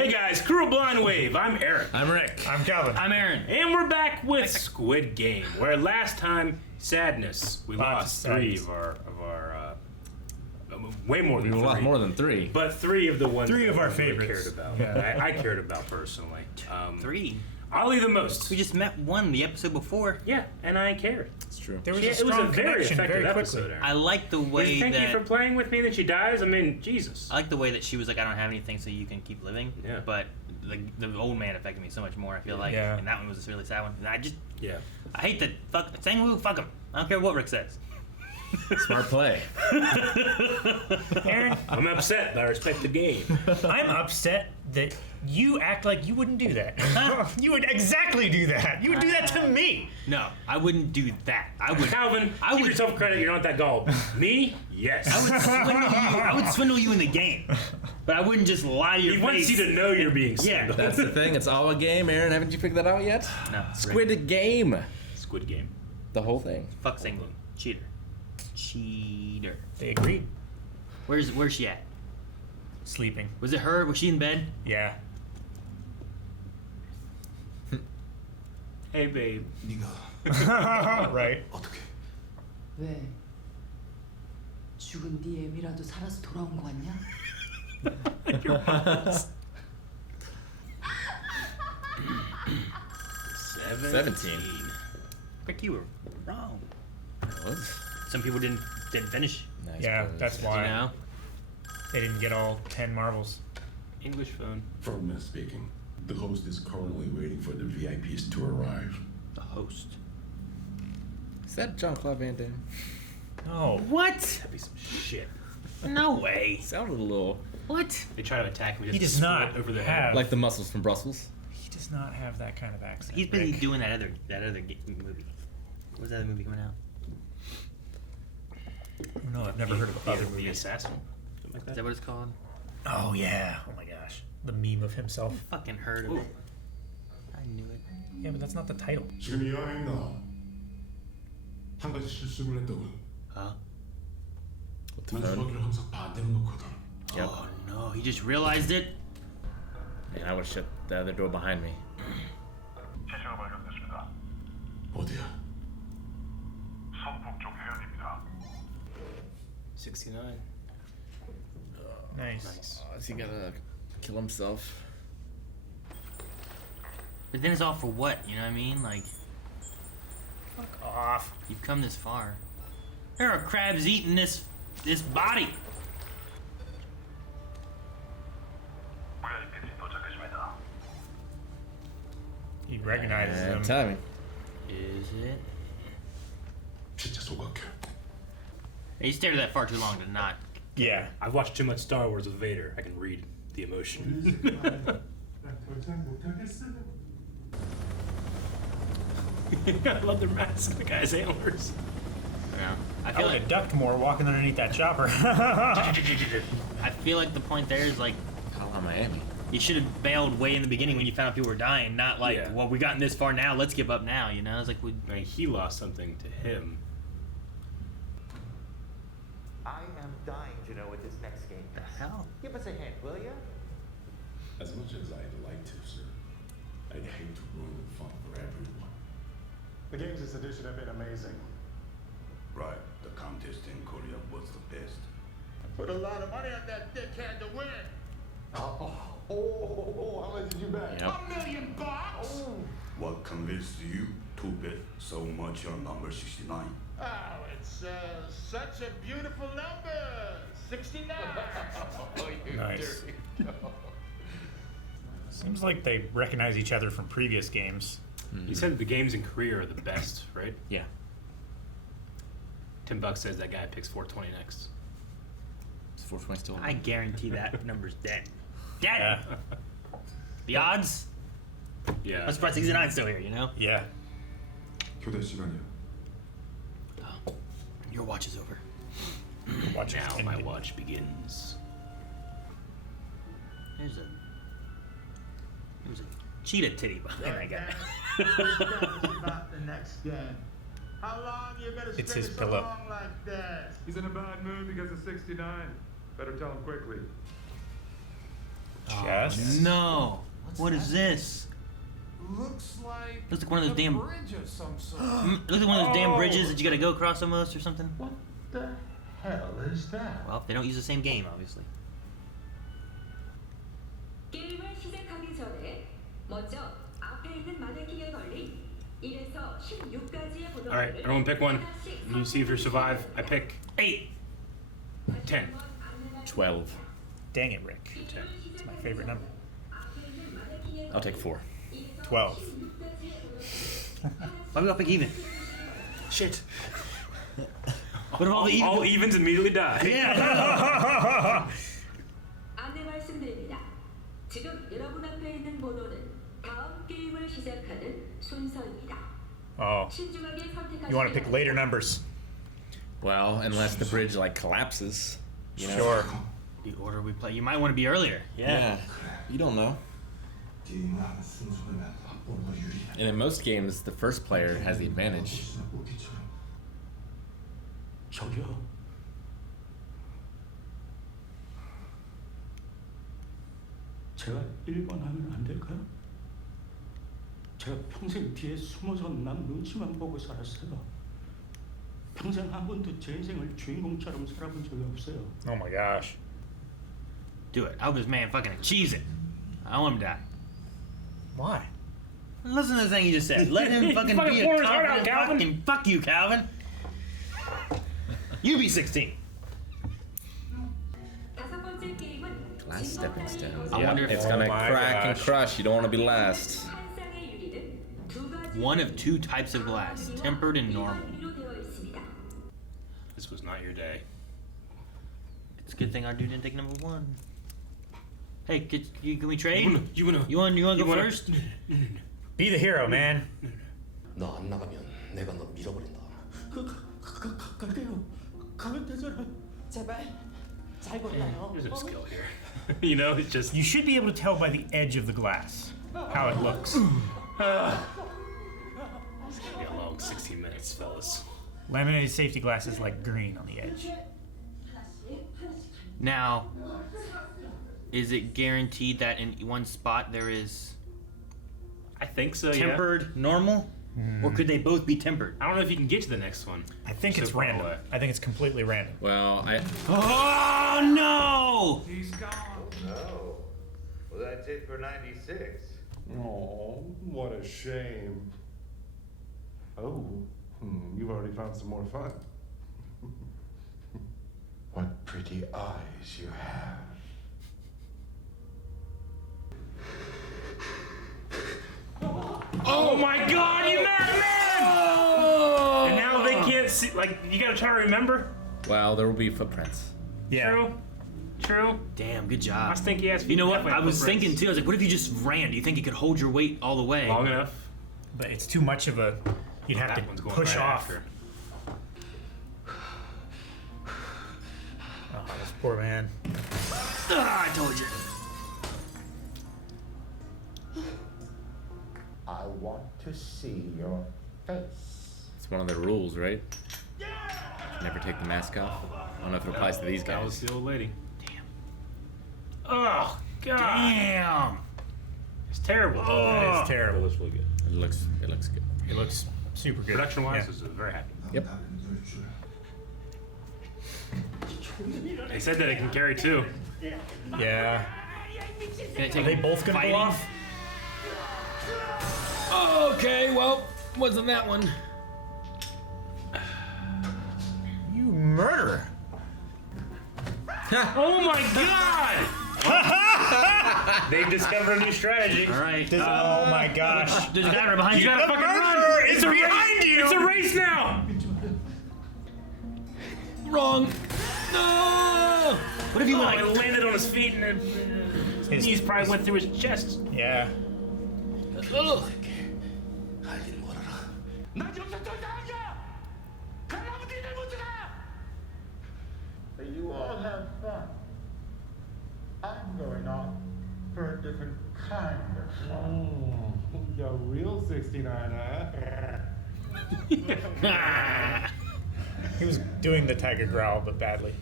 Hey guys, Crew of Blind Wave. I'm Eric. I'm Rick. I'm Calvin. I'm Aaron. And we're back with Squid Game, where last time, sadness, we lost three of our way more than We three. lost more than three. But three of the ones Three of that our we really favorites. cared about. Yeah. I cared about personally. Three. Ollie the most. We just met one the episode before. Yeah, and I cared. It's true. There was Yeah, a it was strong a very connection effective very episode, quickly. Aaron. I like the way Thank you that for playing with me, then she dies. I mean, Jesus. I like the way that she was like, I don't have anything, so you can keep living. Yeah. But the old man affected me so much more. I feel like, Yeah. and that one was a really sad one. And I Yeah. hate that fuck Sang-woo. Fuck him. I don't care what Rick says. Smart play. Aaron, I'm upset, but I respect the game. I'm upset that you act like you wouldn't do that. You would exactly do that. You would do that to me. No, I wouldn't do that. I would. Calvin, I give would- yourself credit. You're not that gullible. Me? Yes. I would swindle you in the game, but I wouldn't just lie to your He face. wants you to know you're being Yeah. swindled. That's the thing. It's all a game, Aaron. Haven't you figured that out yet? No. Squid Game. Squid Game. The whole thing. Fuck Sang-woo. Cheater. Cheater. They agreed. Where's she at? Sleeping. Was it her? Was she in bed? Yeah. Hey, babe. Right. 왜? 죽은 네 애미라도 살아서 돌아온 거 같냐? 17. Rick, you were wrong. What? Some people didn't finish. Nice Yeah, pose. that's You why. know. They didn't get all 10 marbles. English phone. Frogman speaking. The host is currently waiting for the VIPs to arrive. The host. Is that Jean-Claude Van Damme? No. What? That'd be some shit. No way. Sounded a little What? They try to attack me. Just He to does split not over the have- head. like the muscles from Brussels. He does not have that kind of accent. He's busy Rick. doing that other movie. What was that other movie coming out? No, I've never heard of other The movies. assassin. Something like Is that. that what it's called? Oh, yeah. Oh, my gosh. The meme of himself. Fucking heard of it. I knew it. Yeah, but that's not the title. 지금 이 여행 나한 가지 실수를 했다고. Huh? 난 수학이를 항상 반대로 놓거든. Yep. Oh no, he just realized it. Man, I would shut the other door behind me. 시신을 발견됐습니다. 어디야? 서북쪽 해안입니다. 69. Nice. Nice. Is he gonna kill himself? But then it's all for what? You know what I mean? Like, Fuck off. you've come this far. There are crabs eating this body. VIPs 도착했습니다. He recognizes And him. timing. Is it? 진짜 소각해. You stared at that far too long to not. Yeah. I've watched too much Star Wars with Vader. I can read the emotion. I love the mask. The guy's antlers. Yeah. I I feel would like have ducked more walking underneath that chopper. I feel like the point there is like Call Miami. you should have bailed way in the beginning when you found out people were dying, not like, Yeah. well, we gotten this far now, let's give up now. You know, it's like we. I mean, he lost something to him. I am dying to know what this next game The is. hell? Give us a hint, will you? As much as I'd like to, sir, I'd hate to ruin the fun for everyone. The games this edition have been amazing. Right, the contest in Korea was the best. Put a lot of money on that dickhead to win. How much did you bet? Yep. $1 million bucks. What convinced you to bet so much on number 69? Oh, it's such a beautiful number. 69. Nice. Seems like they recognize each other from previous games. You said the games in Korea are the best, right? Yeah. $10 says that guy picks 420 next. Is 420 still? I guarantee that number's dead. Dead. Yeah. The odds. Yeah. I'm surprised 69's still here. You know. Yeah. 교대 시간이야. Your watch is over. Watch Now it. my watch begins. There's a cheetah titty behind that guy. About the next game. How long you gonna It's stay his so pillow. long like this? He's in a bad mood because of 69. Better tell him quickly. Yes. No. What is this? Looks like Looks like one of those the damn- bridge of some sort. Looks like one of those damn bridges that you gotta go across almost or something. What the hell is that? Well, they don't use the same game, obviously. 게임을 시작하기 전에 먼저 앞에 있는 마네킹에 걸린 1에서 16가지의 All right, everyone pick one. And you see if you survive. I pick 8. 10. 12. Dang it, Rick. 10. It's my favorite number. I'll take 4. 12. Why do we all pick even? Shit. What if all the even? All evens immediately die. Yeah. 안내 말씀드립니다. 지금 여러분 앞에 있는 번호는 다음 게임을 시작하는 순서입니다. Oh. 신중하게 선택하시기 You want to pick later numbers? Well, unless the bridge like collapses. You know? Sure. The order we play. You might want to be earlier. Yeah. You don't know. 게임하는 순서면 뭐 유리한 And in most games, the first player has the advantage. 꽃기처럼. 저기요. 제가 1번 하면 안 될까요? 제가 평생 뒤에 숨어서 남 눈치만 보고 살았어요. 평생 한 번도 제 인생을 주인공처럼 살아본 적이 없어요. Oh my gosh. Do it. I hope this man fucking achieves it. I want him to die. Why? Listen to the thing you just said. Let him fucking Fucking be pour a his heart out, confident Calvin. fucking fuck you, Calvin. You be 16. 다섯 번째 게임은 Last stepping stone. I wonder if It's gonna Oh my crack and gosh. crush. You don't want to be last. 한 쌍의 유리는 두 가지 one of two types of glass, tempered and normal. 유리로 되어 있습니다. This was not your day. It's a good thing our dude didn't take number 1. Hey, can we trade? You wanna? You want to go wanna- first? Be the hero, man. 너 안 나가면 내가 너 밀어버린다. 갈게요. 가면 되잖아. 제발 잘 골라요. There's no skill here. You know, it's just. You should be able to tell by the edge of the glass how it looks. It's gonna be a long 16 minutes, fellas. Laminated safety glass is like green on the edge. Now, is it guaranteed that in one spot there is I think so. tempered normal? Or could they both be tempered? Yeah. I don't know if you can get to the next one. I think So it's far random. away. I think it's completely random. Well, Oh no! He's gone. No. Well, that's it for 96. Oh, what a shame. Oh, you've already found some more fun. What pretty eyes you have. Oh my God, you madman! And now they can't see. Like, you gotta try to remember. well, there will be footprints. Yeah. True. True. Damn, good I job. was thinking yes. You know what? definitely I have was footprints. thinking too. I was like, what if you just ran? Do you think you could hold your weight all the way? Long enough. But it's too much of a. You'd have That one's to going push right off. after. Oh, this poor man. Ah, I told you. I want to see your face. It's one of their rules, right? Never take the mask off. I don't know if it applies to these That was guys. the old lady. Damn. Oh God. Damn. It's terrible. It's terrible. looks really good. It looks good. It looks super good. Production-wise, Yeah. this is very happy. Yep. They said that it can carry 2. Yeah. Can I take Are they both gonna fighting? go off? Okay, well, wasn't that one? You murderer. Oh my God! They've discovered a new strategy. All right. Oh my gosh. There's a guy right behind You you. gotta fucking run! murderer is It's a race! behind you! It's a race now! Wrong. No. What if you Oh, went it like? landed on his feet and his knees probably went through his chest. Yeah. Ugh. 알긴 뭐라라. 나 여기서 쫓아가자! 가라고 니들 못 가! You all have fun. I'm going off for a different kind of fun. The real 69, huh? He was doing the tiger growl, but badly.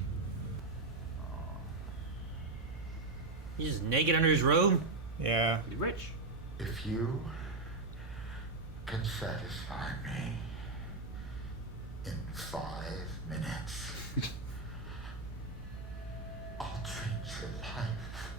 He's just naked under his robe. Yeah. He's rich. If you can satisfy me in 5 minutes, I'll change your life.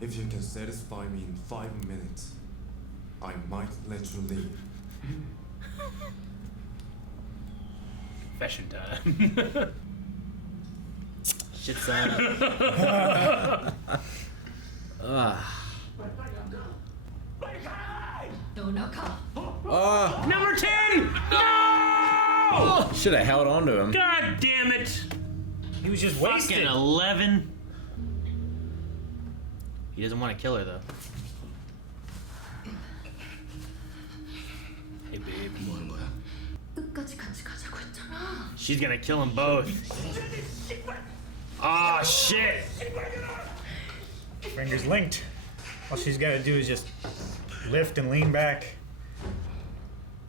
If you can satisfy me in 5 minutes, I might let you leave. Confession time. Shit, son. Number 10! No! Should have held on to him. God damn it! He was just Fucking wasted. 11. He doesn't want to kill her though. Hey, babe. 끝까지 같이 가자고 했잖아. She's gonna kill them both. Oh shit! Fingers linked. All she's got to do is just lift and lean back.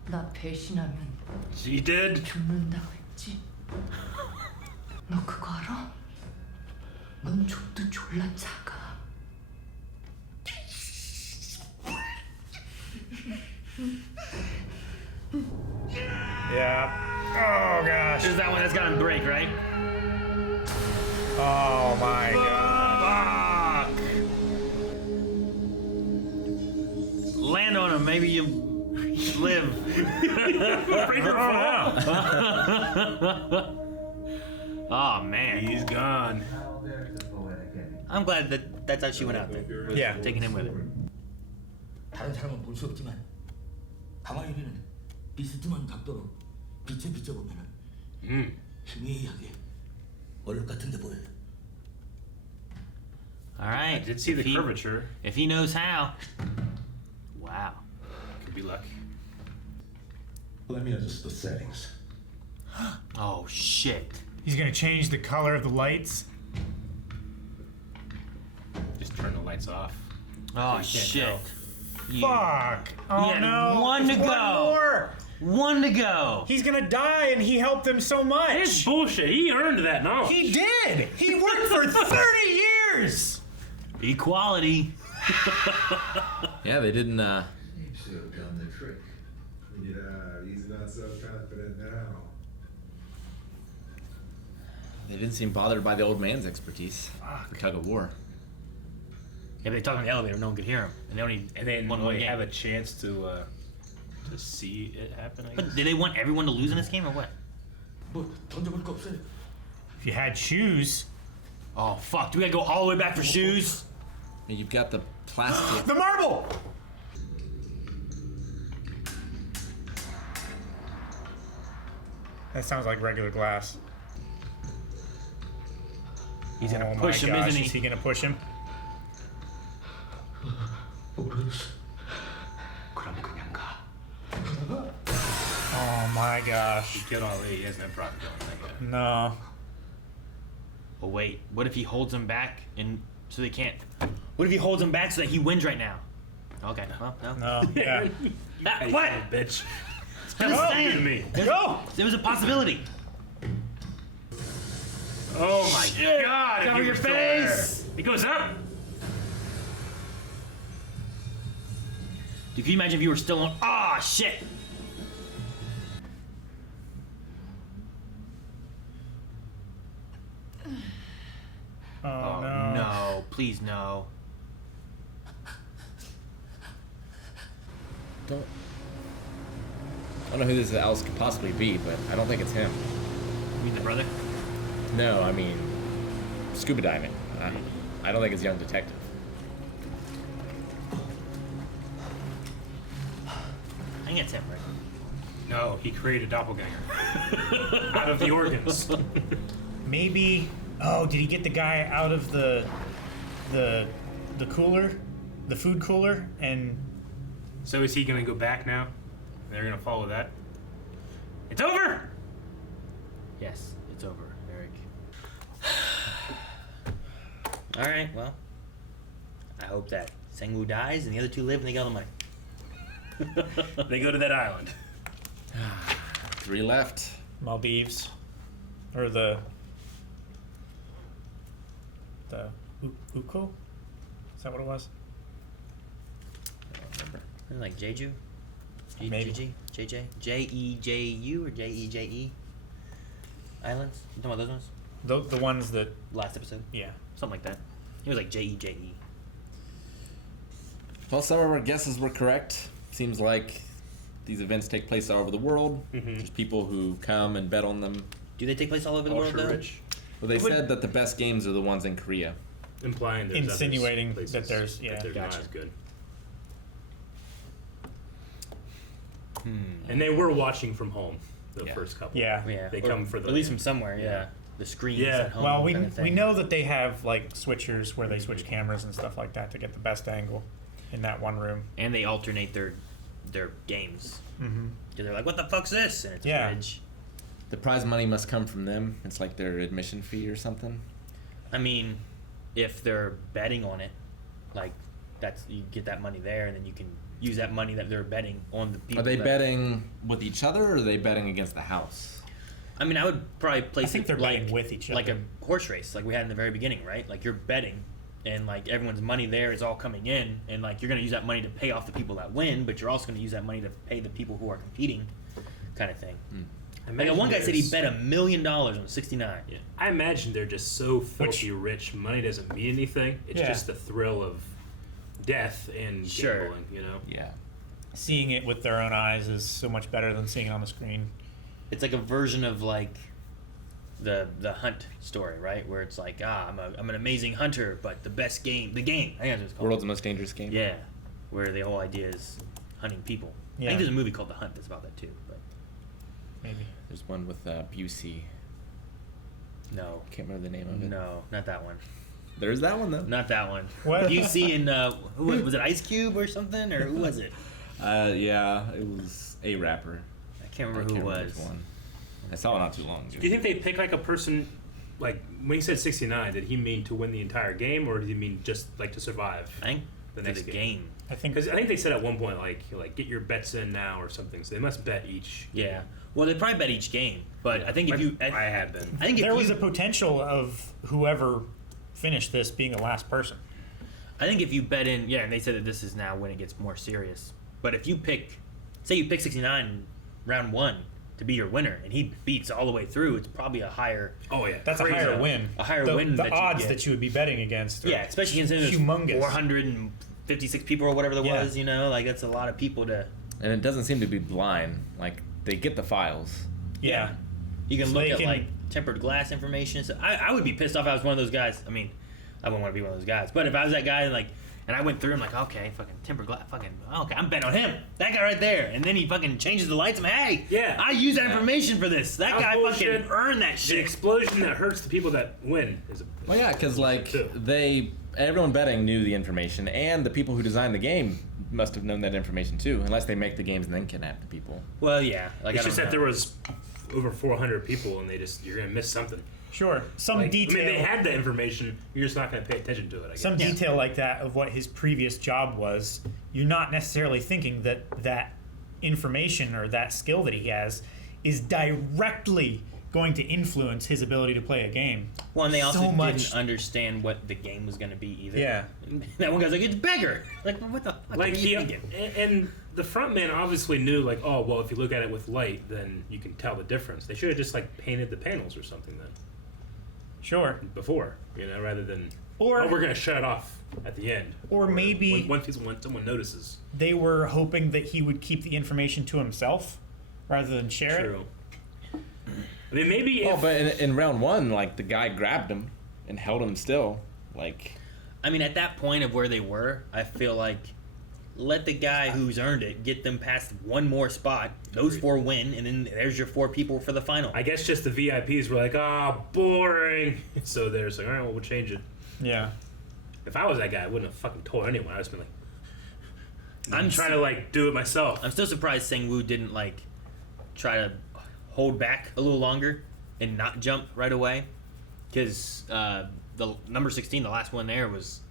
나 배신하면 She did. 죽는다고 했지. 너 그거 알아? 넌 족도 졸라 작아. Yeah. Oh gosh. This is that one that's got him break, right? Oh my god. Fuck! Land on him, maybe you live. Break her fall. Oh man. He's gone. I'm glad that that's how she went out there. Yeah. Taking him with her. 다른 사람은 볼 수 없지만 가만히 우리는 비스듬한 각도로 빛에 비춰보면 희미하게 얼룩 같은데 보여요. Alright. I did see the curvature. If he knows how. Wow. Could be luck. Let me adjust the settings. Oh shit. He's gonna change the color of the lights. Just turn the lights off. Oh You can't shit. tell. Fuck. Oh had no. one to There's go. more. One to go. He's gonna die, and he helped them so much. It's bullshit. He earned that knowledge. He did. He worked for 30 years. Equality. Yeah, they didn't. Should have done the trick. Yeah, he's not so confident now. They didn't seem bothered by the old man's expertise for tug of war. Yeah, but they talk in the elevator, no one could hear him. And they only And they won didn't one really game. have a chance to see it happen. I guess. But did they want everyone to lose in this game or what? 뭐 던져볼 거 없어요. If you had shoes. Oh fuck, do we gotta go all the way back for shoes? You've got the plastic. The marble. That sounds like regular glass. He's gonna Oh push my him, gosh, isn't Is he? he gonna push him? 그럼 그냥 가. Oh my gosh. He killed Ali. He hasn't had profit on that yet. No. Oh wait, what if he holds him back and so they can't? What if he holds him back so that he wins right now? Okay, well, no. No. Yeah. Ah, Hey, what? you bitch. I'm just Go! saying. To me. Go. There was a possibility. Oh my god! if Cover you your were still there. face. He goes up. Dude, can you imagine if you were still on? Ah, shit. Oh, no. No, please no. I don't know who this else could possibly be, but I don't think it's him. You mean the brother? No, I mean scuba diving. I don't think it's young detective. I think it's him, right? No, he created a doppelganger out of the organs. Maybe. Oh, did he get the guy out of the cooler, the food cooler, and? So is he gonna go back now? They're gonna follow that. It's over. Yes, it's over, Eric. All right, well, I hope that Sang-woo dies and the other two live and they get all the money. They go to that island. 3 left. Maldives, or the Uko? Is that what it was? I don't remember. Isn't it like Jeju? Maybe. JJ? Jeju or Jeje? Islands? You talking about those ones? The ones that, Last episode? yeah. Something like that. It was like Jeje. Well, some of our guesses were correct. Seems like these events take place all over the world. There's people who come and bet on them. Do they take place all over the world, Ultra though? rich. Well, they said that the best games are the ones in Korea. Implying there's Insinuating others, that places there's- yeah. that they're Gotcha. not as good. Hmm. And they were watching from home the Yeah. first couple. Yeah. Yeah. They or come for the at least from somewhere. Yeah. Yeah. The screens Yeah. at home. Well, kind of we thing. know that they have like switchers where they switch cameras and stuff like that to get the best angle in that one room. And they alternate their games. Mm-hmm. Because they're like, "What the fuck's this?" And it's Yeah. Bridge. The prize money must come from them. It's like their admission fee or something. I mean, if they're betting on it, like that's you get that money there, and then you can use that money that they're betting on the people. Are they that- betting with each other, or are they betting against the house? I mean, I would probably place I think it they're like betting with each like other. a horse race, like we had in the very beginning, right? Like you're betting, and like everyone's money there is all coming in, and like you're gonna use that money to pay off the people that win, but you're also gonna use that money to pay the people who are competing, kind of thing. I Like imagine one guy said he there's- bet $1 million on 69. Yeah. I imagine they're just so filthy rich. Money doesn't mean anything. It's Yeah. just the thrill of death and Sure. gambling. You know. Yeah. Seeing it with their own eyes is so much better than seeing it on the screen. It's like a version of like the hunt story, right? Where it's like, I'm an amazing hunter, but the best game, I think that's what it's called. World's most dangerous game. Yeah, where the whole idea is hunting people. I Yeah. think there's a movie called The Hunt that's about that too, but Maybe. There's one with Busey. no, Can't remember the name of it. no, not that one. There's that one though. Not that one. What? You see in who was it, Ice Cube or something, or who was it? Yeah, it was a rapper. I can't remember who it was. which one. I saw it not too long ago. Do you think they pick like a person? Like when he said 69, did he mean to win the entire game, or did he mean just like to survive I think the for next the game? game. I think Because I think they said at one point like get your bets in now or something. So they must bet each. Yeah. Well, they probably bet each game, but I think if you, I have been. I think if there was you, a potential of whoever finished this being the last person. I think if you bet in, yeah, and they said that this is now when it gets more serious. But if you pick, say you pick 69 in round 1 to be your winner, and he beats all the way through, it's probably a higher. Oh yeah, That's crazy. a higher win. A higher the, win The that you odds get. that you would be betting against. Are Yeah, especially considering there's humongous. 456 people or whatever there Yeah. was. You know, like that's a lot of people to. And it doesn't seem to be blind. Like they get the files. Yeah. You can So look they at can- like tempered glass information. So I would be pissed off if I was one of those guys. I mean, I wouldn't want to be one of those guys. But if I was that guy, like, and I went through, I'm like, okay, fucking tempered glass, fucking, okay, I'm betting on him. That guy right there. And then he fucking changes the lights. I'm like, hey, Yeah. I use that information for this. That That guy was fucking bullshit. earned that The shit. explosion that hurts the people that win is. Well, yeah, because like Too. everyone betting knew the information, and the people who designed the game must have known that information too, unless they make the games and then kidnap the people. Well, yeah. Like, It's I just don't that know. there was over 400 people, and you're gonna miss something. Sure. Some Like, detail. I mean, they had the information. You're just not gonna pay attention to it. I guess. some detail like that of what his previous job was. You're not necessarily thinking that that information or that skill that he has is directly going to influence his ability to play a game. Well, and they also so much. didn't understand what the game was going to be either. Yeah. That one guy's like, it's bigger. Like, what the fuck Like are you thinking? and the front man obviously knew, like, oh well, if you look at it with light, then you can tell the difference. They should have just like painted the panels or something then Sure. before, rather than Or- oh, we're gonna shut it off at the end. Or maybe when someone notices. they were hoping that he would keep the information to himself rather than share it. True. I mean, maybe Oh, if but in round one, like the guy grabbed him and held him still. Like I mean, at that point of where they were, I feel like let the guy who's earned it get them past one more spot. Those 4 win, and then there's your 4 people for the final. I guess just the VIPs were like, ah, boring. So they're just like, all right, well, we'll change it. Yeah. If I was that guy, I wouldn't have fucking told anyone. I'd just been like, I'm trying to like do it myself. I'm still surprised Sang-woo didn't like try to hold back a little longer and not jump right away, because the number 16, the last one there, was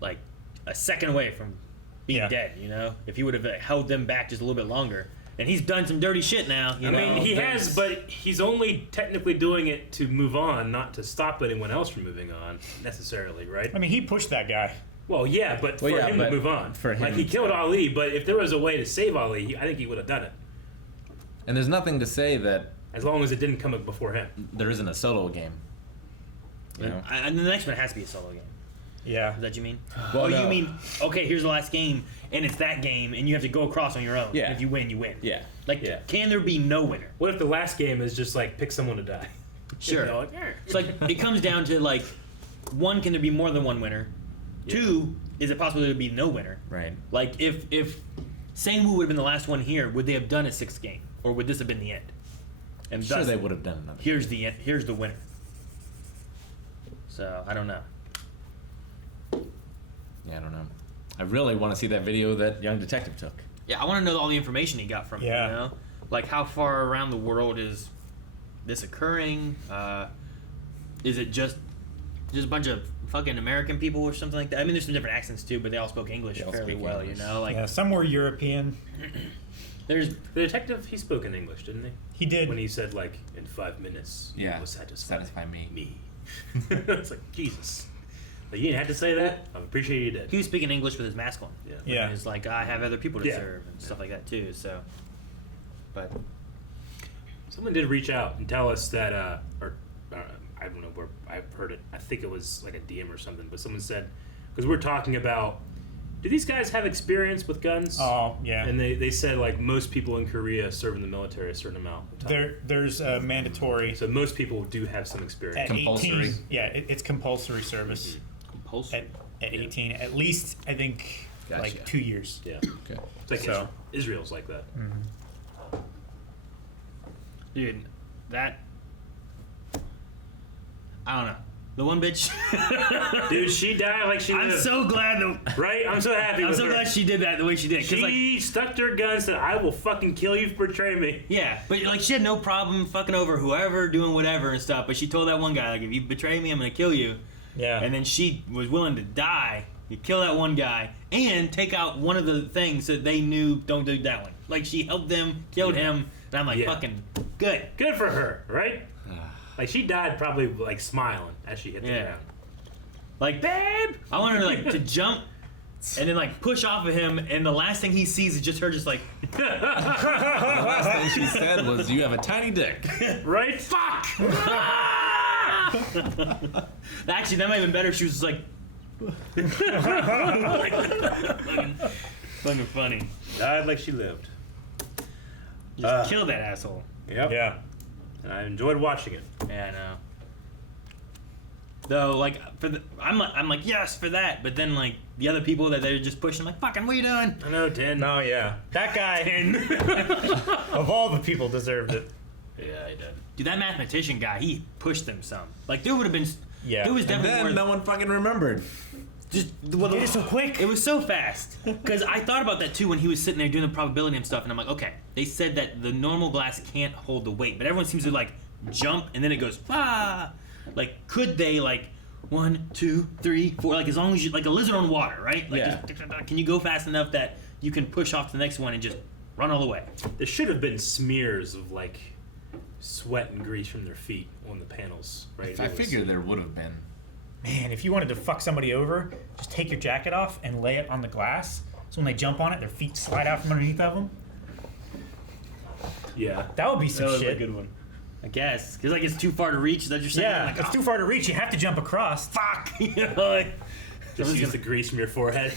like a second away from being dead. You know, if he would have held them back just a little bit longer. And he's done some dirty shit now. I mean, he has, but he's only technically doing it to move on, not to stop anyone else from moving on necessarily, right? I mean, he pushed that guy. Well, yeah, but for him to move on. For him, like, he killed Ali, but if there was a way to save Ali, I think he would have done it. And there's nothing to say that as long as it didn't come up before him. There isn't a solo game. You know? And the next one has to be a solo game. Yeah. Is that what you mean? Well, or no. you mean, okay, here's the last game, and it's that game, and you have to go across on your own. Yeah. If you win, you win. Yeah. Like, can there be no winner? What if the last game is just like pick someone to die? Sure. You know, like, It's like, it comes down to like, one, can there be more than one winner? Yeah. Two, is it possible there would be no winner? Right. Like, if Sangwoo would have been the last one here, would they have done a sixth game? Or would this have been the end? And Sure, thus, they would have done another. Here's the end, here's the winner. So, I don't know. Yeah, I don't know. I really want to see that video that young detective took. Yeah, I want to know all the information he got from it, you know? Like, how far around the world is this occurring? Is it just a bunch of fucking American people or something like that? I mean, there's some different accents too, but they all spoke English fairly well, you know? Like, Yeah, some were European. there's the detective, he spoke in English, didn't he? He did. When he said, like, in 5 minutes, you will satisfy me. It's like, Jesus. Like, you didn't have to say that? I appreciate you did. he was speaking English with his mask on. Yeah. Yeah. And he's like, I have other people to Yeah. serve and stuff like that too, so. But Someone did reach out and tell us that, I don't know where I've heard it. I think it was like a DM or something, but someone said, because we're talking about, do these guys have experience with guns? Oh, yeah. And they said, like, most people in Korea serve in the military a certain amount of time. There's a mandatory. So most people do have some experience. At 18, yeah, it's compulsory service. compulsory. At 18, at least, I think, Gotcha. like 2 years. Yeah. Okay. It's like So- Israel's like that. Dude, that. I don't know. The one bitch. Dude, she died like she I'm lived. so glad that. Right? I'm so happy I'm with so her. glad she did that the way she did. 'Cause, like, She stuck to her gun and said, I will fucking kill you for betraying me. yeah, but like she had no problem fucking over whoever, doing whatever and stuff. But she told that one guy, like, if you betray me, I'm gonna kill you. Yeah. And then she was willing to die, to kill that one guy, and take out one of the things that they knew don't do that one. Like, she helped them, killed him, and I'm like, Yeah. fucking good. Good for her, right? Like, she died probably, like, smiling as she hit the Yeah. ground. Like, babe! I want her to, like, to jump and then, like, push off of him, and the last thing he sees is just her just like... The last thing she said was, "You have a tiny dick." Right? Fuck! Actually, that might have been better if she was just like... fucking funny. Died like she lived. Just kill that asshole. Yep. Yeah. And I enjoyed watching it. Yeah, I know. Though, like, I'm like, yes, for that. But then, like, the other people that they're just pushing, I'm like, fucking, what are you doing? I know, 10. No, yeah. That guy, of all the people, deserved it. Yeah, he did. Dude, that mathematician guy, he pushed them some. Like, there would have been... Yeah. There was And definitely then more... no one fucking remembered. Just, well, Did it so quick. It was so fast. Because I thought about that, too, when he was sitting there doing the probability and stuff. And I'm like, okay, they said that the normal glass can't hold the weight. But everyone seems to, like, jump, and then it goes, ah! Like, could they, like... 1, 2, 3, 4, like as long as you, like a lizard on water, right? Like, Yeah. just, can you go fast enough that you can push off to the next one and just run all the way? There should have been smears of, like, sweat and grease from their feet on the panels, right? I It was- figured there would have been. Man, if you wanted to fuck somebody over, just take your jacket off and lay it on the glass. So when they jump on it, their feet slide out from underneath of them. Yeah. That would be some That was shit. a good one. I guess. Because, like, it's too far to reach. Is that what you're saying? Yeah, Like, it's too far to reach. You have to jump across. fuck! You know, like... Just use the grease from your forehead.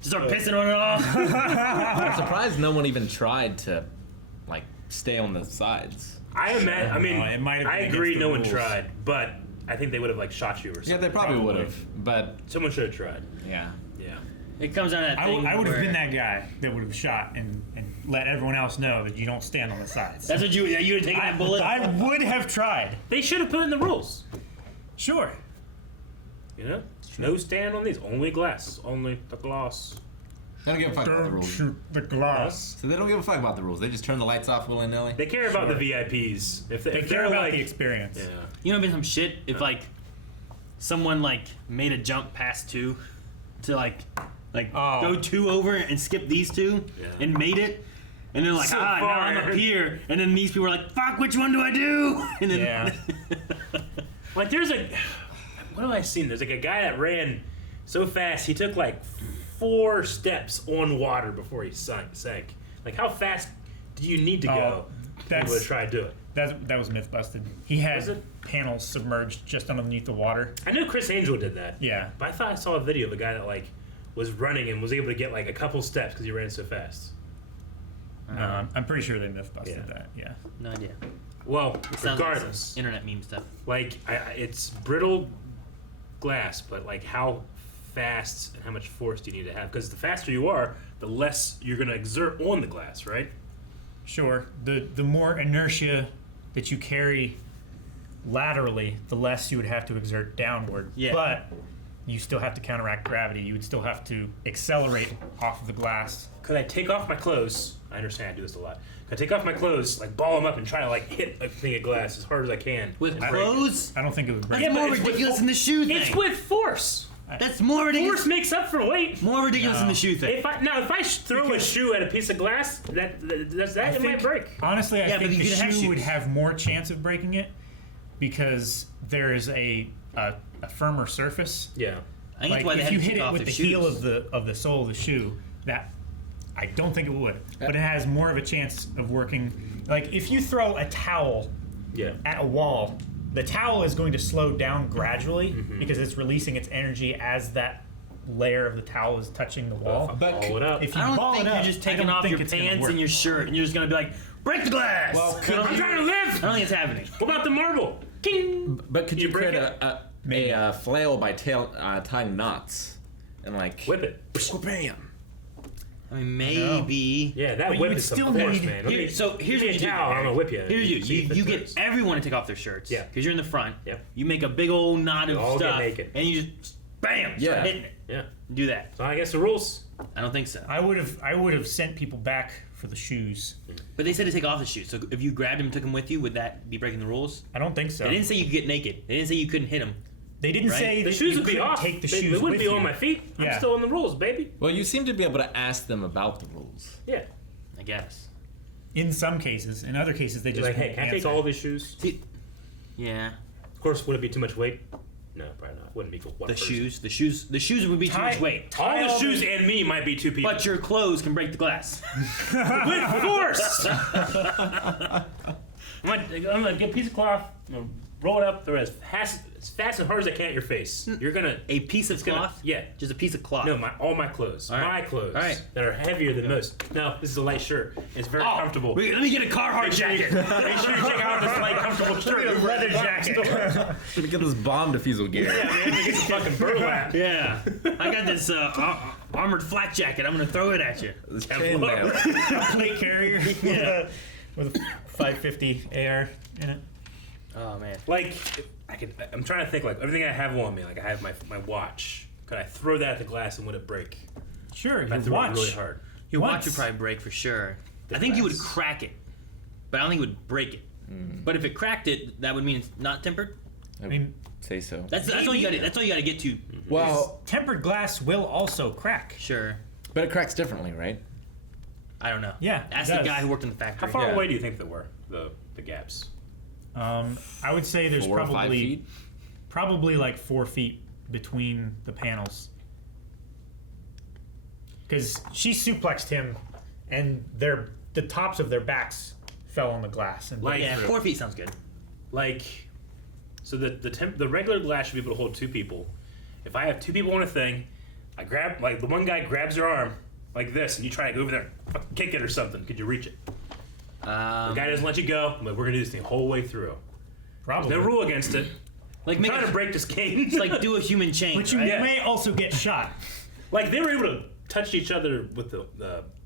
Just start pissing on it all. I'm surprised no one even tried to, like, stay on the sides. I imagine. I mean, it might have I been agree. against No the one rules. tried, but I think they would have like shot you or something. Yeah, they probably would have, but Someone should have tried. yeah. Yeah. It comes down to that I thing would have where- been that guy that would have shot and let everyone else know that you don't stand on the sides. That's what you would have taken that bullet? I would have tried. They should have put in the rules. Sure. You know, no stand on these. Only glass. Only the glass. They don't give a fuck about the Don't rules. shoot the glass. So they don't give a fuck about the rules. They just turn the lights off willy-nilly. They care about the VIPs. If They if care they're about like the experience. yeah. You know, been some shit if like someone like made a jump past 2 to like go 2 over and skip these 2 and made it. And they're like, So now far. I'm up here. And then these people are like, fuck, which one do I do? And then Yeah. Like there's a what have I seen? There's like a guy that ran so fast he took like 4 steps on water before he sank. Like how fast do you need to go to be able to try to do it? That was myth busted. He Was had it? panels submerged just underneath the water. I know Chris Angel did that. Yeah. But I thought I saw a video of a guy that like was running and was able to get like a couple steps because he ran so fast. No, I'm pretty sure they myth busted Yeah. that. Yeah. no idea. Well, It sounds regardless, like some internet meme stuff. like it's brittle glass, but like how fast and how much force do you need to have? Because the faster you are, the less you're going to exert on the glass, right? Sure. The more inertia that you carry laterally, the less you would have to exert downward. Yeah. But you still have to counteract gravity. You would still have to accelerate off of the glass. Could I take off my clothes? I understand I do this a lot. Could I take off my clothes, like ball them up, and try to like hit a thing of glass as hard as I can With and break it? clothes? I don't think it would break. That's Yeah, more but it's with ridiculous fo- than the shoe thing. It's with force. That's more ridiculous. Force makes up for weight. More ridiculous than the shoe thing. If I throw a shoe at a piece of glass, that it might break. Honestly, I Yeah, but think the you could have shoe would shoes. have more chance of breaking it because there is a firmer surface. Yeah. I think Like that's why they if had you to hit take it off with their the heel shoes. of the sole of the shoe, that I don't think it would. But it has more of a chance of working. Like if you throw a towel Yeah. at a wall, the towel is going to slow down gradually because it's releasing its energy as that layer of the towel is touching the wall. But Ball it up. If you I don't ball think it you're up, just I taking don't off think your it's gonna pants work. and your shirt and you're just gonna be like, break the glass. Well, I'm trying to live. I don't think it's happening. What about the marble? King. But could You you break create it? a flail by tying knots and like Whip it. bam? I mean, maybe. Yeah, that But you whip would is some still force, need- man. Let me- So here's give what me you a do. towel, I'm gonna whip you. Here's you. See if it You get hurts. everyone to take off their shirts. Yeah. Because you're in the front. Yep. You make a big old knot of all get stuff. naked. And you just bam, Yeah. start hitting it. Yeah. Do that. So I guess the rules. I don't think so. I would have sent people back for the shoes. But they said to take off the shoes. So if you grabbed him and took him with you, would that be breaking the rules? I don't think so. They didn't say you could get naked. They didn't say you couldn't hit him. They didn't Right? say The that shoes you would be couldn't off. take the They shoes wouldn't with be you. on my feet. I'm Yeah. still in the rules, baby. Well, you seem to be able to ask them about the rules. Yeah. I guess. In some cases, in other cases, they just Like, hey, won't can I take answer. all of his shoes? See, yeah. Of course, would it be too much weight? No, probably not. Wouldn't be for one The person. shoes. The shoes would be too much weight. All Tie the all shoes the- and me might be 2 people. But your clothes can break the glass. With force! I'm gonna get a piece of cloth, I'm gonna roll it up, throw it as fast and hard as I can at your face. You're gonna A piece of it's gonna- cloth? Yeah. Just a piece of cloth. No, all my clothes. All right. My clothes. All right. That are heavier than most. No, this is a light shirt. It's very comfortable. Wait, let me get a Carhartt Make sure you- jacket. Make sure you check out this light, comfortable shirt. a leather jacket. Let me get this bomb defusal gear. Yeah, man, get some fucking burlap. Yeah. I got this armored flak jacket. I'm going to throw it at you. This Have chainmail. A plate carrier Yeah. with a 550 AR in it. Oh, man. Like, I'm trying to think, like, everything I have on me, like, I have my watch. Could I throw that at the glass and would it break? Sure, If I your threw watch. it really hard. Your watch Once. would probably break for sure. The I think you would glass. crack it. But I don't think it would break it. But if it cracked it, that would mean it's not tempered. I mean, Say so. That's all you got. That's all you got to get to. Well, tempered glass will also crack. Sure. but it cracks differently, right? I don't know. Yeah, it Ask the does. guy who worked in the How factory. far Yeah. away do you think they were, the gaps? I would say there's 4 or 5 probably feet. probably like 4 feet between the panels. Because she suplexed him, and the tops of their backs fell on the glass. And Like- Yeah, 4 feet sounds good. Like, so the regular glass should be able to hold 2 people. If I have 2 people on a thing, I grab, like, the one guy grabs your arm like this, and you try to go over there, fucking kick it or something. Could you reach it? The guy doesn't let you go, but we're gonna do this thing the whole way through. probably. No rule against it. Like I'm make trying a, to break this game. it's like do a human chain. But you right? Yeah. may also get shot. Like they were able to touch each other with the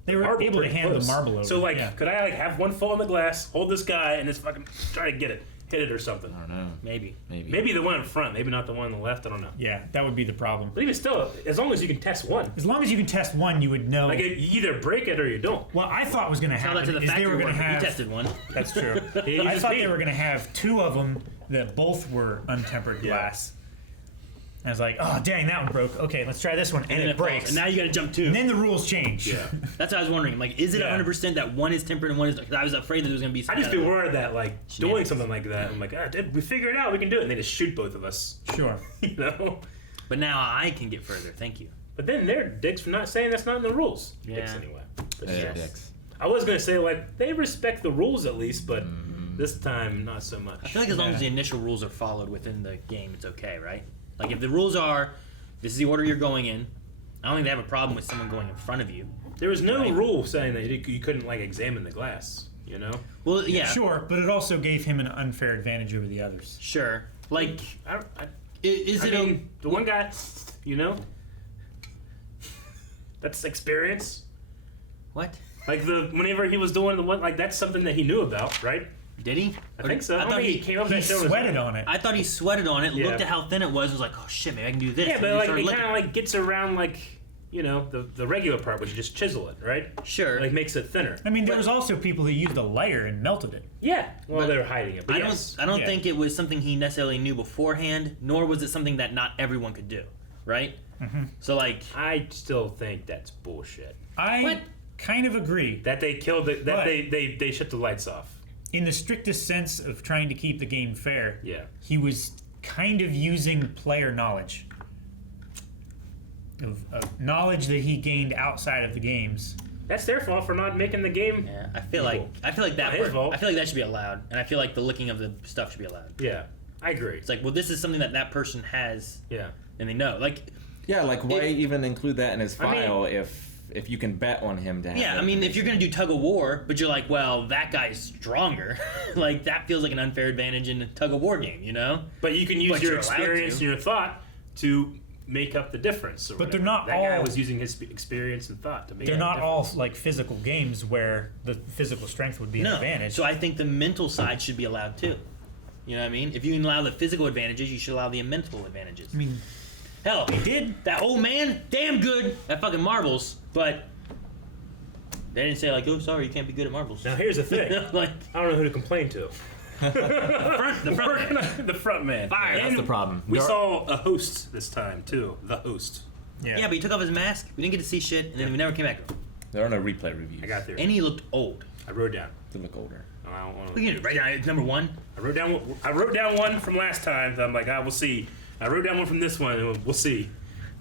They were marble able to pretty hand the close. marble over, So like, yeah. could I like have one fall on the glass, hold this guy, and just fucking try to get it? hit it or something. I don't know. Maybe. Maybe the one in front, maybe not the one on the left. I don't know. Yeah, that would be the problem. But even still, as long as you can test one, As long as you can test one, you would know. like you either break it or you don't. What I thought was going to Tell that happen to the is they were factory going to worker. have. He tested one. That's true. He I just thought beat they him. were going to have two of them that both were untempered Yeah. glass. I was like, oh dang, that one broke. Okay, let's try this one, and then it falls. breaks. And now you got to jump 2. And then the rules change. Yeah. That's what I was wondering. Like, is it Yeah. 100% that one is tempered and one is? Because I was afraid that there was going to be. Some I just kind be of- worried that like doing something like that, I'm like, we figure it out, we can do it, and they just shoot both of us. Sure. You know. But now I can get further. Thank you. But then they're dicks for not saying that's not in the rules. Dicks Yeah. anyway. But Yeah, yes. dicks. I was gonna say like they respect the rules at least, but this time not so much. I feel like as long as the initial rules are followed within the game, it's okay, right? Like if the rules are, this is the order you're going in. I don't think they have a problem with someone going in front of you. There was no Right. rule saying that you couldn't like examine the glass. You know. Well, yeah, Sure, but it also gave him an unfair advantage over the others. sure. Like, I is it? mean, the one guy, you know, that's experience. What? Like whenever he was doing the one, like that's something that he knew about, right? Did he? I think so. I thought don't think he came up He and showed us. sweated on it. I thought he sweated on it, Yeah. looked at how thin it was like, oh shit, maybe I can do this. Yeah, And but he like started it licking. kind of like gets around like you know the regular part, but you just chisel it, right? Sure. Like makes it thinner. I mean, there was also people who used a lighter and melted it. Yeah. Well, But they were hiding it, but yes. I don't Yeah. think it was something he necessarily knew beforehand, nor was it something that not everyone could do, right? So like, I still think that's bullshit. I What? kind of agree. That they killed it. That But- they shut the lights off. In the strictest sense of trying to keep the game fair, Yeah. he was kind of using player knowledge. Of knowledge that he gained outside of the games. That's their fault for not making the game. yeah, I feel Evil. like that. Not his part- fault. I feel like that should be allowed, and I feel like the licking of the stuff should be allowed. Yeah, I agree. It's like, well, this is something that person has, Yeah. and they know. Like, Yeah, like why It- even include that in his I mean- file if you can bet on him to have yeah, that I mean, if you're information? gonna do tug of war, but you're like, well, that guy's stronger, like that feels like an unfair advantage in a tug of war game, you know? But you can use But your you're allowed experience to. and your thought to make up the difference. Or But they're whatever. not That guy all- was using his experience and thought to make. They're up not the all difference. like physical games where the physical strength would be an No. advantage. So I think the mental side should be allowed too. You know what I mean? If you can allow the physical advantages, you should allow the mental advantages. I mean, Hell, they did. that old man, damn good at fucking marbles, but they didn't say like, oh, sorry, you can't be good at marbles. Now here's the thing. like, I don't know who to complain to. the front man. The front man. Fire. That's the problem. We There- saw a host this time too. The host. Yeah. Yeah, but he took off his mask. We didn't get to see shit, and then we never came back. There are no replay reviews. I got there. And he looked old. I wrote down. to look older. I don't want We can do it right now. It's number 1. I wrote down one from last time. I'm like, we'll see. I wrote down one from this one, and we'll see.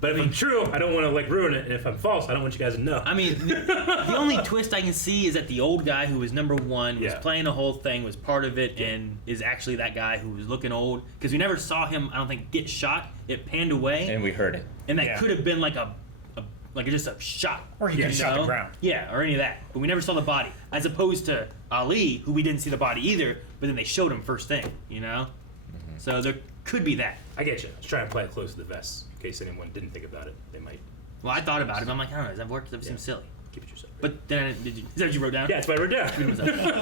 But if I'm true, I don't want to like ruin it. And if I'm false, I don't want you guys to know. I mean, the only twist I can see is that the old guy who was number 1 was Yeah. playing the whole thing, was part of it, and is actually that guy who was looking old. Because we never saw him, I don't think, get shot. It panned away, And we heard it. and that Yeah. could have been like like just a shot. Or he could have you shot the know? ground. Yeah, or any of that. But we never saw the body, as opposed to Ali, who we didn't see the body either. But then they showed him first thing, you know. So there could be that. I get you. I was trying to play it close to the vest in case anyone didn't think about it. They might Well, I thought about it, but I'm like, I don't know. Does that work? That seems silly. keep it yourself. But then, is that what you wrote down? Yeah, that's what I wrote down.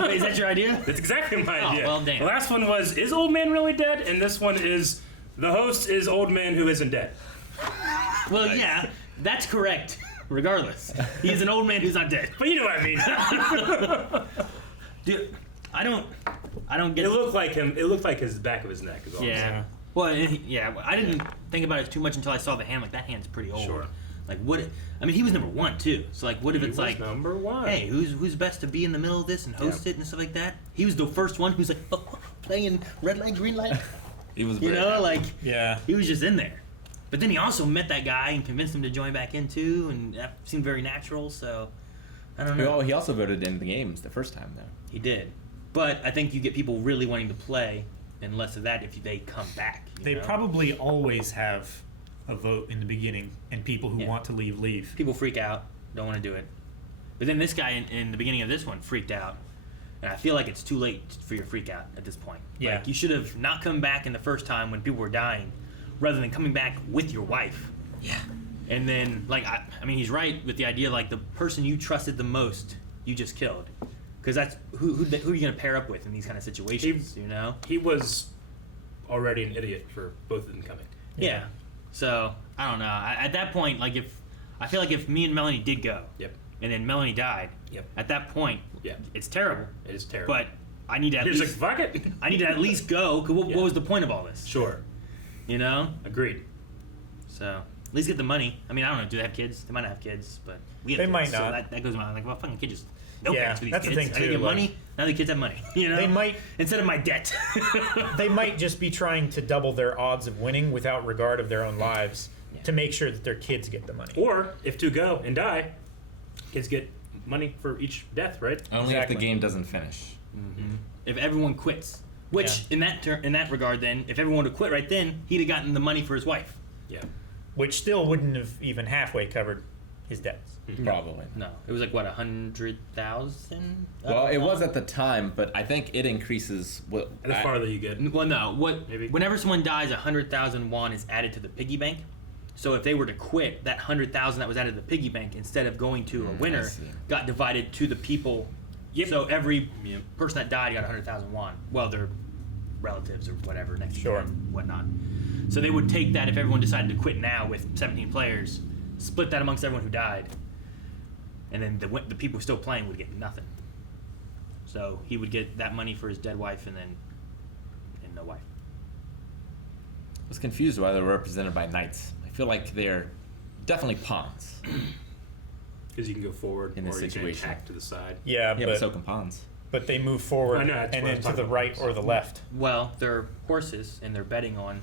Wait, is that your idea? That's exactly my Oh, idea. well, damn. The last one was, is old man really dead? And this one is, the host is old man who isn't dead. Well, yeah, that's correct. Regardless, he's an old man who's not dead. But you know what I mean. Dude, I don't get. It looked like him. It looked like his back of his neck. Is all I'm Yeah. saying. Well, yeah. I didn't think about it too much until I saw the hand. Like that hand's pretty old. Sure. Like what? I mean, he was number 1 too. So like, what if He it's was like, number 1. hey, who's best to be in the middle of this and host it and stuff like that? He was the first one who's like playing red light, green light. He was You very know, happy. like Yeah. he was just in there. But then he also met that guy and convinced him to join back in too, and that seemed very natural. So I don't know. Well, he also voted in the games the first time though. He did. But I think you get people really wanting to play, and less of that if they come back. you They know? probably always have a vote in the beginning, and people who Yeah. want to leave. People freak out, don't want to do it. But then this guy in the beginning of this one freaked out, and I feel like it's too late for your freak out at this point. Yeah. Like you should have not come back in the first time when people were dying, rather than coming back with your wife. Yeah. And then, like, I mean, he's right with the idea, like, the person you trusted the most, you just killed. because that's who are you gonna pair up with in these kind of situations? You know. He was already an idiot for both of them coming. Yeah. So I don't know. At that point, like I feel like if me and Melanie did go, Yep. and then Melanie died, Yep. at that point, Yeah. it's terrible. It is terrible. But I need to at He's least like, fuck it. I need to at least go. Cause what Yeah. was the point of all this? Sure. You know. Agreed. So at least get the money. I mean, I don't know. Do they have kids? They might not have kids, but we have They kids, might so not. that goes around like, well, fucking kid just no Yeah, parents for these that's the kids. thing, I didn't too, get like- money. Now the kids have money. You know. They might- instead of my debt. They might just be trying to double their odds of winning without regard of their own lives to make sure that their kids get the money. Or if two go and die, kids get money for each death, right? Only if the Exactly. game doesn't finish. If everyone quits, which in that regard, then if everyone would quit right then, he'd have gotten the money for his wife. Yeah. Which still wouldn't have even halfway covered his debts. Probably. No, it was like what 100,000. Well, it was at the time, but I think it increases. What And the farther you get. Well, no. Maybe. Whenever someone dies, 100,000 won is added to the piggy bank. So if they were to quit, that 100,000 that was added to the piggy bank, instead of going to a winner, see. got divided to the people. Yep. So every person that died got 100,000 won. Well, their relatives or whatever next Sure. to them and whatnot. So they would take that if everyone decided to quit now with 17 players, split that amongst everyone who died, and then the people still playing would get nothing. So he would get that money for his dead wife and no wife. I was confused why they were represented by knights. I feel like they're definitely pawns. Because you can go forward In or this you can situation. attack to the side. Yeah, Yeah, but but so can pawns. they move forward I know, that's and what I then was to the talking right about. or the left. Well, they're horses, and they're betting on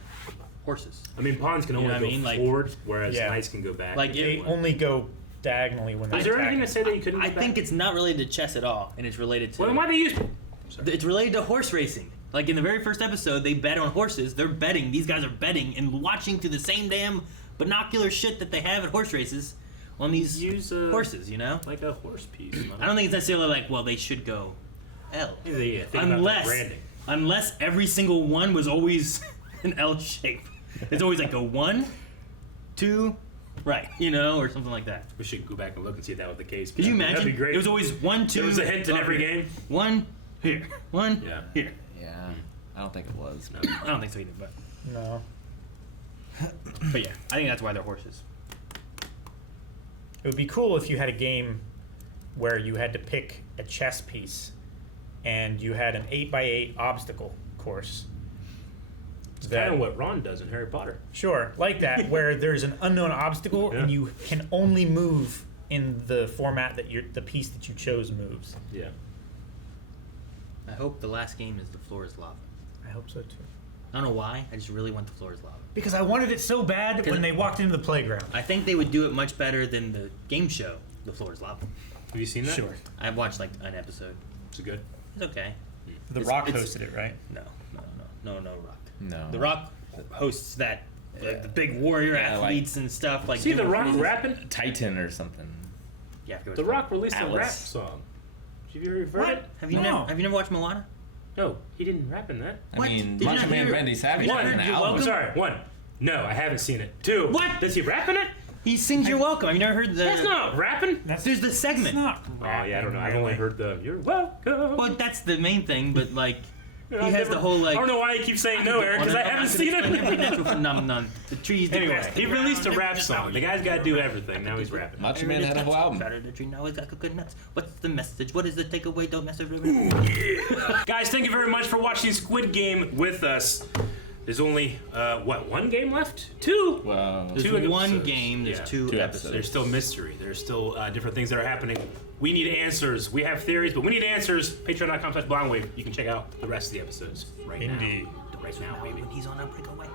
horses. I mean, pawns can You know only what I go mean? Like- forward, whereas Yeah. knights can go back. Like, if it- they They want. only go diagonally when they Is there attack. anything to say that you couldn't I go think back? it's not related to chess at all, and it's related to. Well, then why do they use... It's related to horse racing. Like in the very first episode, they bet on horses. They're betting. These guys are betting and watching through the same damn binocular shit that they have at horse races on these Use horses. You know. like a horse piece. I don't think it's necessarily like, well, they should go L. Yeah, think about the Unless branding. unless every single one was always an L shape. It's always like a 1, 2, right, you know, or something like that. We should go back and look and see if that was the case. Could you imagine? That'd be great. It was always 1, 2. There was a hint in oh, every here. game. 1 here, 1 Yeah. here. Yeah, I don't think it was. I don't think so either, but No. yeah, I think that's why they're horses. It would be cool if you had a game where you had to pick a chess piece and you had an 8x8 obstacle course. It's kind of what Ron does in Harry Potter. Sure, like that, where there's an unknown obstacle and Yeah. you can only move in the format that the piece that you chose moves. Yeah. I hope the last game is the floor is lava. I hope so too. I don't know why. I just really want the floor is lava. Because I wanted it so bad when they walked into the playground. I think they would do it much better than the game show, The Floor is Lava. Have you seen that? Sure. I've watched like an episode. Is it good? It's okay. The It's- Rock it's- hosted it, right? No, Rock. No. The Rock hosts that, the big warrior Yeah, like- athletes and stuff. Like See The doing Rock crazy- rapping? Titan or something. Yeah, I forget what The it's Rock released a Atlas. rap song. Have you ever heard it? Have you No. never watched Moana? No, he didn't rap in that. I mean, Did you Macho not Man hear- Randy Savage Have you has not an heard You're album. I'm sorry. 1. No, I haven't seen it. 2. What? Does he rap in it? He sings "You're Welcome." Have you never heard the? That's not rapping. There's the segment. It's not Oh yeah, I don't know. I've really. only heard the "You're welcome." Well, that's the main thing, but like, he I've has never- the whole like. I don't know why you keep saying no, Eric, because I haven't seen Every it. natural phenomenon. The trees, the Anyway, grass, the he released a ground, rap song. The guy's got to do everything. Now he's rapping. Macho Man had a whole album. Better the tree now he's got coconuts. What's the message? What is the takeaway? Don't mess with Guys, thank you very much for watching Squid Game with us. There's only one game left? 2. Well, There's Two one episodes. game. There's Yeah. 2 Two episodes. There's still mystery. There's still different things that are happening. We need answers. We have theories, but we need answers. Patreon.com/blindwave. You can check out the rest of the episodes right Indeed. now. Right now, baby. He's on a breakaway.